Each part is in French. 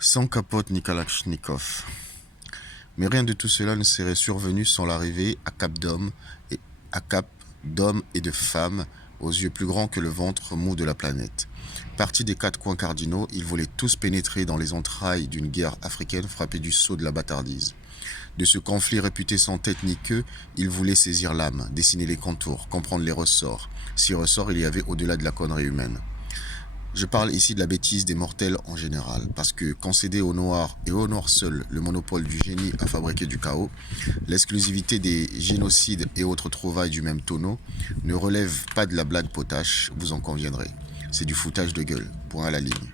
Sans capote ni Kalachnikov. Mais rien de tout cela ne serait survenu sans l'arrivée à Cap d'hommes et de femmes aux yeux plus grands que le ventre mou de la planète. Partis des quatre coins cardinaux, ils voulaient tous pénétrer dans les entrailles d'une guerre africaine frappée du sceau de la bâtardise. De ce conflit réputé sans tête ni queue, ils voulaient saisir l'âme, dessiner les contours, comprendre les ressorts, si ressorts il y avait au-delà de la connerie humaine. Je parle ici de la bêtise des mortels en général, parce que concéder aux Noirs et aux Noirs seuls le monopole du génie à fabriquer du chaos, l'exclusivité des génocides et autres trouvailles du même tonneau, ne relève pas de la blague potache, vous en conviendrez. C'est du foutage de gueule, point à la ligne.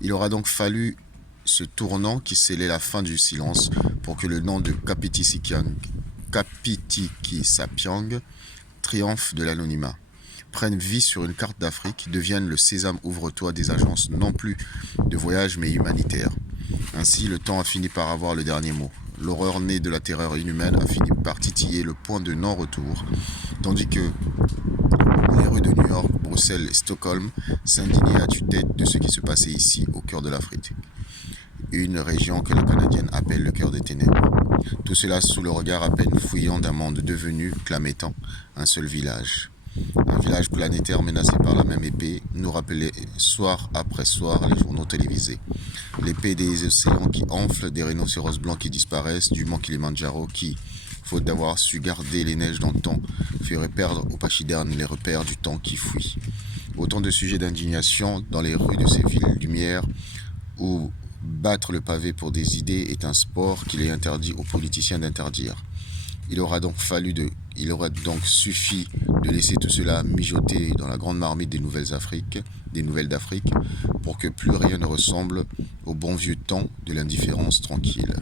Il aura donc fallu ce tournant qui scellait la fin du silence pour que le nom de Kapitikisapiang triomphe de l'anonymat, prennent vie sur une carte d'Afrique, deviennent le sésame ouvre-toi des agences non plus de voyage mais humanitaires. Ainsi, le temps a fini par avoir le dernier mot. L'horreur née de la terreur inhumaine a fini par titiller le point de non-retour, tandis que les rues de New York, Bruxelles et Stockholm s'indignaient à tue-tête de ce qui se passait ici, au cœur de l'Afrique. Une région que les Canadiens appellent le cœur des ténèbres. Tout cela sous le regard à peine fouillant d'un monde devenu, clamétant, un seul village. Un village planétaire menacé par la même épée nous rappelait soir après soir les journaux télévisés. L'épée des océans qui enflent, des rhinocéros blancs qui disparaissent, du mont Kilimandjaro qui, faute d'avoir su garder les neiges d'antan, ferait perdre aux pachydermes les repères du temps qui fuit. Autant de sujets d'indignation dans les rues de ces villes lumières où battre le pavé pour des idées est un sport qu'il est interdit aux politiciens d'interdire. Il aura donc suffi de laisser tout cela mijoter dans la grande marmite des nouvelles d'Afrique, pour que plus rien ne ressemble au bon vieux temps de l'indifférence tranquille.